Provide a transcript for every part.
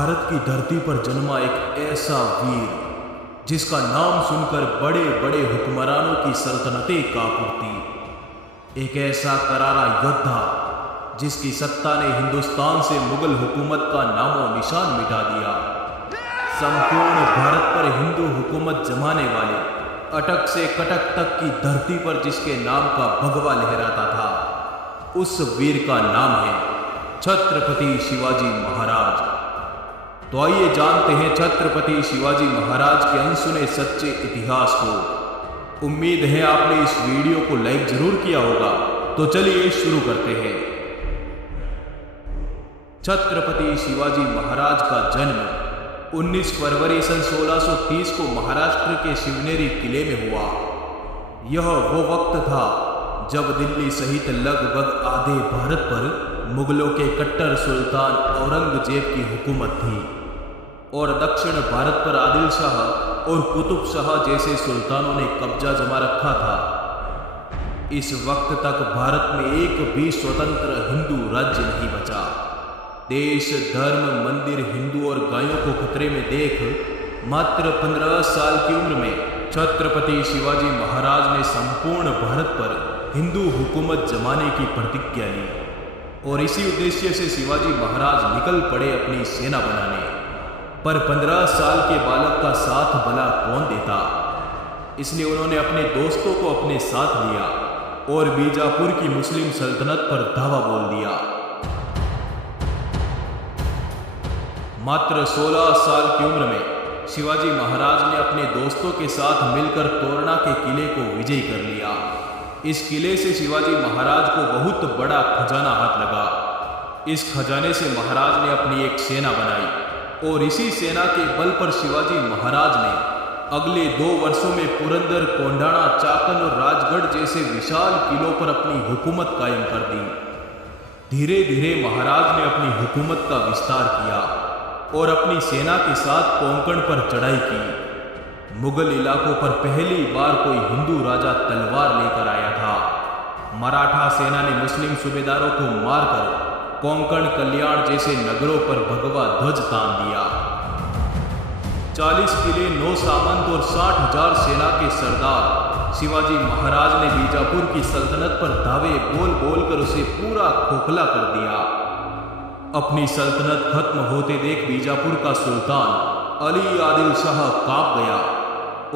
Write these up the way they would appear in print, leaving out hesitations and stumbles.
भारत की धरती पर जन्मा एक ऐसा वीर जिसका नाम सुनकर बड़े बड़े हुक्मरानों की सल्तनतें कांप उठती। एक ऐसा करारा योद्धा जिसकी सत्ता ने हिंदुस्तान से मुगल हुकूमत का नामो निशान मिटा दिया। संपूर्ण भारत पर हिंदू हुकूमत जमाने वाले अटक से कटक तक की धरती पर जिसके नाम का भगवा लहराता था, उस वीर का नाम है छत्रपति शिवाजी महाराज। तो आइए जानते हैं छत्रपति शिवाजी महाराज के अनसुने सच्चे इतिहास को। उम्मीद है आपने इस वीडियो को लाइक जरूर किया होगा, तो चलिए शुरू करते हैं। छत्रपति शिवाजी महाराज का जन्म 19 फरवरी सन 1630 को महाराष्ट्र के शिवनेरी किले में हुआ। यह वो वक्त था जब दिल्ली सहित लगभग आधे भारत पर मुगलों के कट्टर सुल्तान औरंगजेब की हुकूमत थी और दक्षिण भारत पर आदिल शाह और कुतुब शाह जैसे सुल्तानों ने कब्जा जमा रखा था। इस वक्त तक भारत में एक भी स्वतंत्र हिंदू राज्य नहीं बचा। देश, धर्म, मंदिर, हिंदू और गायों को खतरे में देख मात्र 15 साल की उम्र में छत्रपति शिवाजी महाराज ने संपूर्ण भारत पर हिंदू हुकूमत जमाने की प्रतिज्ञा ली और इसी उद्देश्य से शिवाजी महाराज निकल पड़े अपनी सेना बनाने। पर 15 साल के बालक का साथ भला कौन देता, इसलिए उन्होंने अपने दोस्तों को अपने साथ लिया और बीजापुर की मुस्लिम सल्तनत पर धावा बोल दिया। मात्र 16 साल की उम्र में शिवाजी महाराज ने अपने दोस्तों के साथ मिलकर तोरणा के किले को विजयी कर लिया। इस किले से शिवाजी महाराज को बहुत बड़ा खजाना हाथ लगा। इस खजाने से महाराज ने अपनी एक सेना बनाई और इसी सेना के बल पर शिवाजी महाराज ने अगले 2 वर्षों में पुरंदर, कोंडाणा, चाकन और राजगढ़ जैसे विशाल किलों पर अपनी हुकूमत कायम कर दी। धीरे धीरे महाराज ने अपनी हुकूमत का विस्तार किया और अपनी सेना के साथ कोंकण पर चढ़ाई की। मुगल इलाकों पर पहली बार कोई हिंदू राजा तलवार लेकर आया था। मराठा सेना ने मुस्लिम सूबेदारों को मारकर कोंकण, कल्याण जैसे नगरों पर भगवा ध्वज तान दिया। 40 किले, 9 सामंत और 60,000 सेना के सरदार शिवाजी महाराज ने बीजापुर की सल्तनत पर दावे बोल बोल कर उसे पूरा खोखला कर दिया। अपनी सल्तनत खत्म होते देख बीजापुर का सुल्तान अली आदिल शाह कांप गया।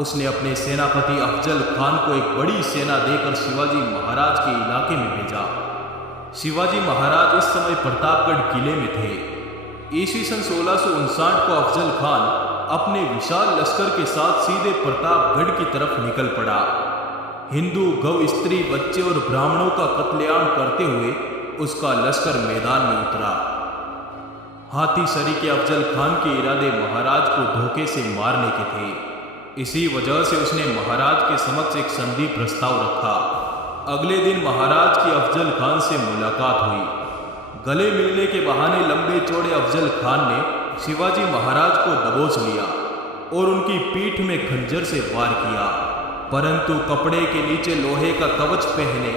उसने अपने सेनापति अफजल खान को एक बड़ी सेना देकर शिवाजी महाराज के इलाके में भेजा। शिवाजी महाराज इस समय प्रतापगढ़ किले में थे। ईस्वी सन 1659 को अफजल खान अपने विशाल लश्कर के साथ सीधे प्रतापगढ़ की तरफ निकल पड़ा। हिंदू, गौ, स्त्री, बच्चे और ब्राह्मणों का कत्लेआम करते हुए उसका लश्कर मैदान में उतरा। हाथी सरी के अफजल खान के इरादे महाराज को धोखे से मारने के थे। इसी वजह से उसने महाराज के समक्ष एक संधि प्रस्ताव रखा। अगले दिन महाराज की अफजल खान से मुलाकात हुई। गले मिलने के बहाने लंबे चौड़े अफजल खान ने शिवाजी महाराज को दबोच लिया और उनकी पीठ में खंजर से वार किया, परंतु कपड़े के नीचे लोहे का कवच पहने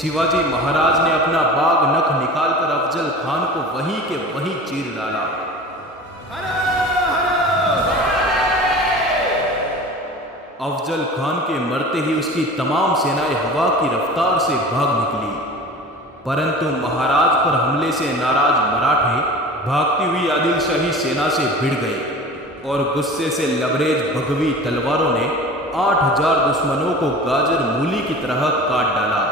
शिवाजी महाराज ने अपना बाग नख निकालकर अफजल खान को वहीं के वहीं चीर डाला। अफजल खान के मरते ही उसकी तमाम सेनाएं हवा की रफ्तार से भाग निकली, परंतु महाराज पर हमले से नाराज मराठे भागती हुई आदिल शाही सेना से भिड़ गए और गुस्से से लबरेज भगवी तलवारों ने 8,000 दुश्मनों को गाजर मूली की तरह काट डाला।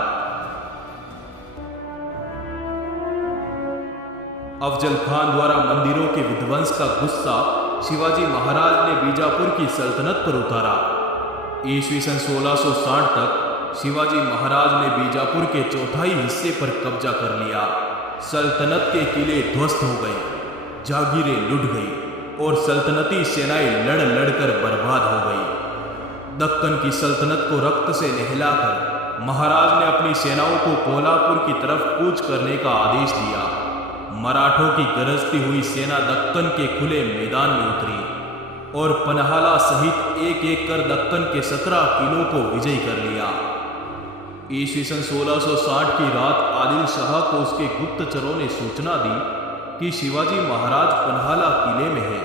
अफजल खान द्वारा मंदिरों के विध्वंस का गुस्सा शिवाजी महाराज ने बीजापुर की सल्तनत पर उतारा। ईस्वी सन 1660 तक शिवाजी महाराज ने बीजापुर के चौथाई हिस्से पर कब्जा कर लिया। सल्तनत के किले ध्वस्त हो गए, जागीरें लुट गई और सल्तनती सेनाएं लड़ लड़कर बर्बाद हो गई। दक्कन की सल्तनत को रक्त से नहलाकर महाराज ने अपनी सेनाओं को कोल्हापुर की तरफ कूच करने का आदेश दिया। मराठों की गरजती हुई सेना दक्कन के खुले मैदान में उतरी और पन्हाला सहित एक एक कर दक्कन के 17 किलों को विजयी कर लिया। ईस्वी सन 1660 की रात आदिल शाह को उसके गुप्तचरों ने सूचना दी कि शिवाजी महाराज पन्हाला किले में है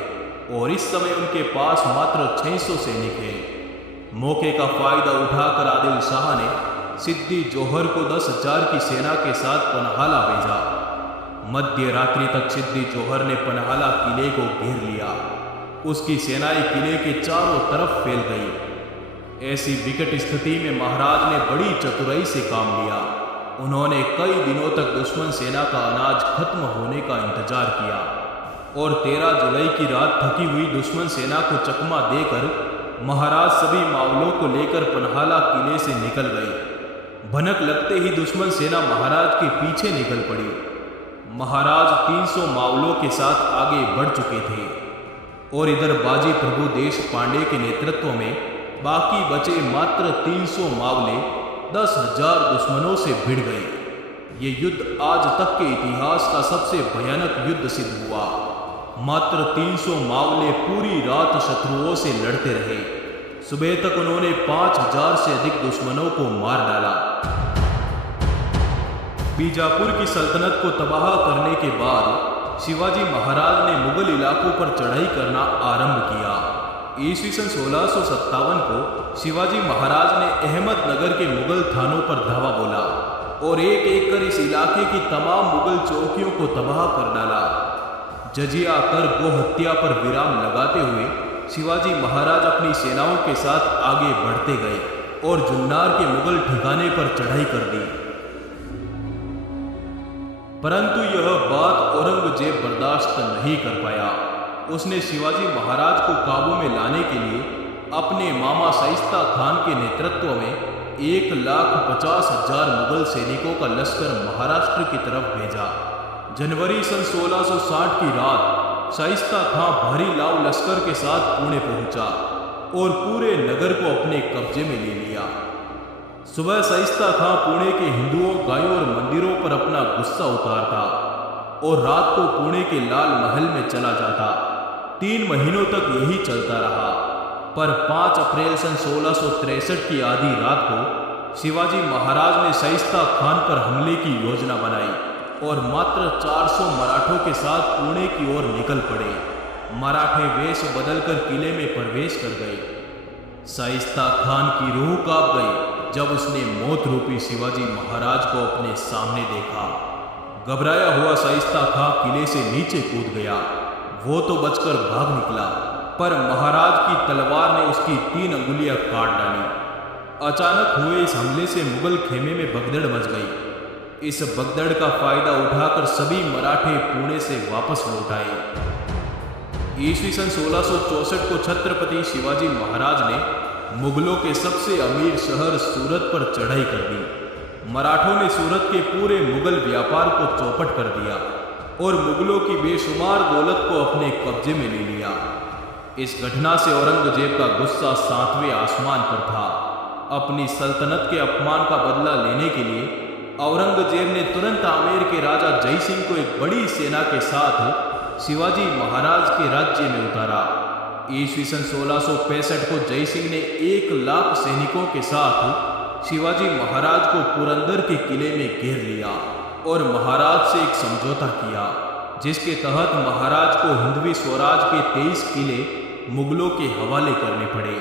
और इस समय उनके पास मात्र 600 सैनिक हैं। मौके का फायदा उठाकर आदिल शाह ने सिद्दी जोहर को 10,000 की सेना के साथ पन्हाला भेजा। मध्य रात्रि तक सिद्दी जोहर ने पन्हाला किले को घेर लिया। उसकी सेनाएं किले के चारों तरफ फैल गई। ऐसी विकट स्थिति में महाराज ने बड़ी चतुराई से काम लिया। उन्होंने कई दिनों तक दुश्मन सेना का अनाज खत्म होने का इंतजार किया और 13 जुलाई की रात थकी हुई दुश्मन सेना को चकमा देकर महाराज सभी मावलों को लेकर पन्हाला किले से निकल गए। भनक लगते ही दुश्मन सेना महाराज के पीछे निकल पड़ी। महाराज 300 मावलों के साथ आगे बढ़ चुके थे और इधर बाजी प्रभु देश पांडे के नेतृत्व में बाकी बचे मात्र 300 मावले 10,000 दुश्मनों से भिड़ गए। ये युद्ध आज तक के इतिहास का सबसे भयानक युद्ध सिद्ध हुआ। मात्र 300 मावले पूरी रात शत्रुओं से लड़ते रहे। सुबह तक उन्होंने 5,000 से अधिक दुश्मनों को मार डाला। बीजापुर की सल्तनत को तबाह करने के बाद शिवाजी महाराज ने मुगल इलाकों पर चढ़ाई करना आरंभ किया। ईस्वी सन 1657 को शिवाजी महाराज ने अहमदनगर के मुगल थानों पर धावा बोला और एक एक कर इस इलाके की तमाम मुगल चौकियों को तबाह कर डाला। जजिया कर गो हत्या पर विराम लगाते हुए शिवाजी महाराज अपनी सेनाओं के साथ आगे बढ़ते गए और जुन्नार के मुगल ठिकाने पर चढ़ाई कर दी। परंतु यह बात औरंगजेब बर्दाश्त नहीं कर पाया। उसने शिवाजी महाराज को काबू में लाने के लिए अपने मामा शाइस्ता खान के नेतृत्व में 1,50,000 मुगल सैनिकों का लश्कर महाराष्ट्र की तरफ भेजा। जनवरी सन 1660 की रात शाइस्ता खां भारी लाव लश्कर के साथ पुणे पहुंचा और पूरे नगर को अपने कब्जे में ले लिया। सुबह शाइस्ता खां पुणे के हिंदुओं, गायों और मंदिरों पर अपना गुस्सा उतारता और रात को पुणे के लाल महल में चला जाता। 3 महीनों तक यही चलता रहा, पर 5 अप्रैल सन 1663 की आधी रात को शिवाजी महाराज ने शाइस्ता खान पर हमले की योजना बनाई और मात्र 400 मराठों के साथ पुणे की ओर निकल पड़े। मराठे वेश बदलकर किले में प्रवेश कर गए। शाइस्ता खान की रूह कांप गई जब उसने मौत रूपी शिवाजी महाराज को अपने सामने देखा। घबराया हुआ शाइस्ता खां किले से नीचे कूद गया। वो तो बचकर भाग निकला, पर महाराज की तलवार ने उसकी 3 अंगुलियां काट डाली। अचानक हुए इस हमले से मुगल खेमे में भगदड़ मच गई। इस भगदड़ का फायदा उठाकर सभी मराठे पुणे से वापस लौट आए। ईस्वी सन 1664 को छत्रपति शिवाजी महाराज ने मुगलों के सबसे अमीर शहर सूरत पर चढ़ाई कर दी। मराठों ने सूरत के पूरे मुगल व्यापार को चौपट कर दिया और मुगलों की बेशुमार दौलत को अपने कब्जे में ले लिया। इस घटना से औरंगजेब का गुस्सा 7वें आसमान पर था। अपनी सल्तनत के अपमान का बदला लेने के लिए औरंगजेब ने तुरंत आमेर के राजा जय सिंह को एक बड़ी सेना के साथ शिवाजी महाराज के राज्य में उतारा। ईस्वी सन 1665 को जय सिंह ने 1 लाख सैनिकों के साथ शिवाजी महाराज को पुरंदर के किले में घेर लिया और महाराज से एक समझौता किया, जिसके तहत महाराज को हिंदवी स्वराज के 23 किले मुगलों के हवाले करने पड़े।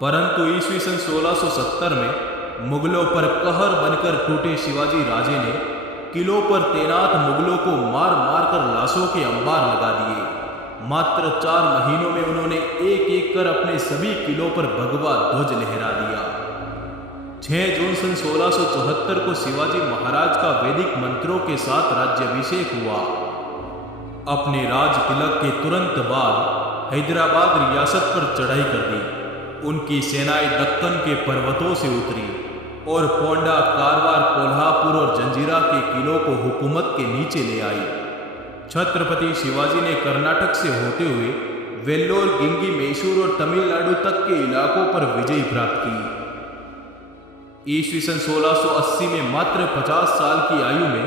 परंतु ईस्वी सन 1670 में मुगलों पर कहर बनकर टूटे शिवाजी राजे ने किलों पर तैनात मुगलों को मार मार कर लाशों के अंबार लगा दिए। मात्र 4 महीनों में उन्होंने एक एक कर अपने सभी किलों पर भगवा ध्वज लहरा दिया। 6 जून सन 1674 को शिवाजी महाराज का वैदिक मंत्रों के साथ राज्याभिषेक हुआ। अपने राज तिलक के तुरंत बाद हैदराबाद रियासत पर चढ़ाई कर दी। उनकी सेनाएं दक्कन के पर्वतों से उतरी और पोंडा, कारवार, कोल्हापुर और जंजीरा के किलों को हुकूमत के नीचे ले आई। छत्रपति शिवाजी ने कर्नाटक से होते हुए वेल्लोर, गिंगी, मैसूर और तमिलनाडु तक के इलाकों पर विजय प्राप्त की। ईस्वी सन 1680 में मात्र 50 साल की आयु में